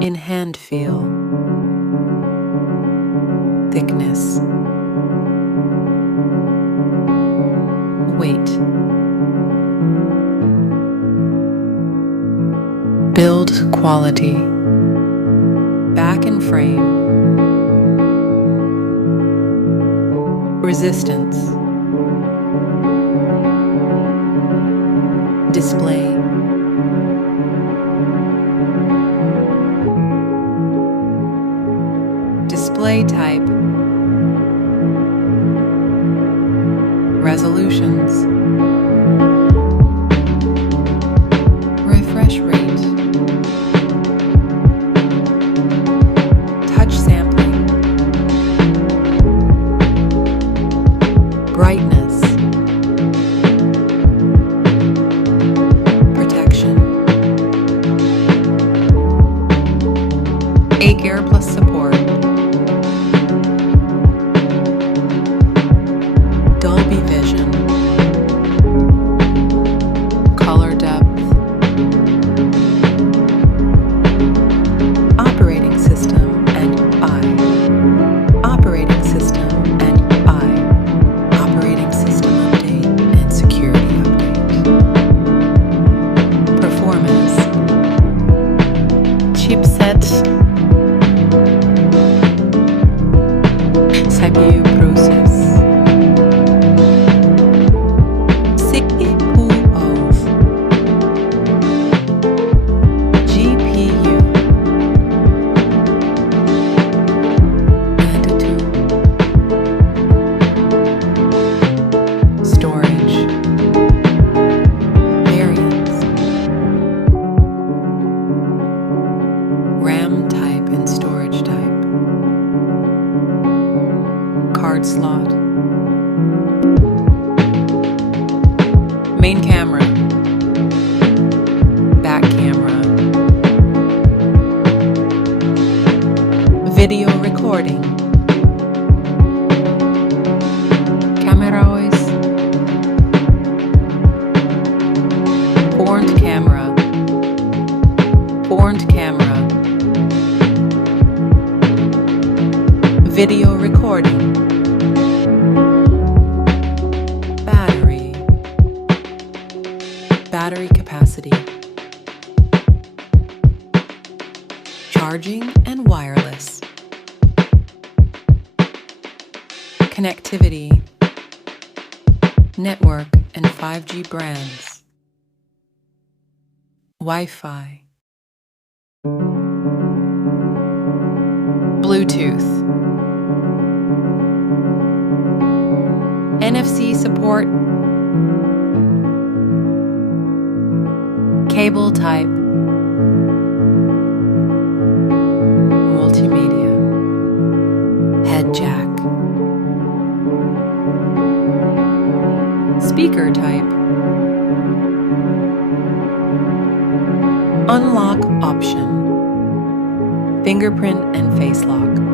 in hand feel, thickness, weight, build quality, back and frame, resistance, display, display type, resolutions, refresh rate, touch sampling, brightness, protection, 8 Gear Plus support, Dolby Vision, color depth, operating system and operating system and operating system update and security update, performance, chipset, CPU process, CPU of GPU and 2 storage variants, RAM type and storage type, card slot, main camera, back camera, video recording, camera voice, front camera, video recording, battery capacity, charging and wireless, connectivity, network and 5G brands, Wi-Fi, Bluetooth, NFC support, cable type, multimedia, head jack, speaker type, unlock option, fingerprint and face lock.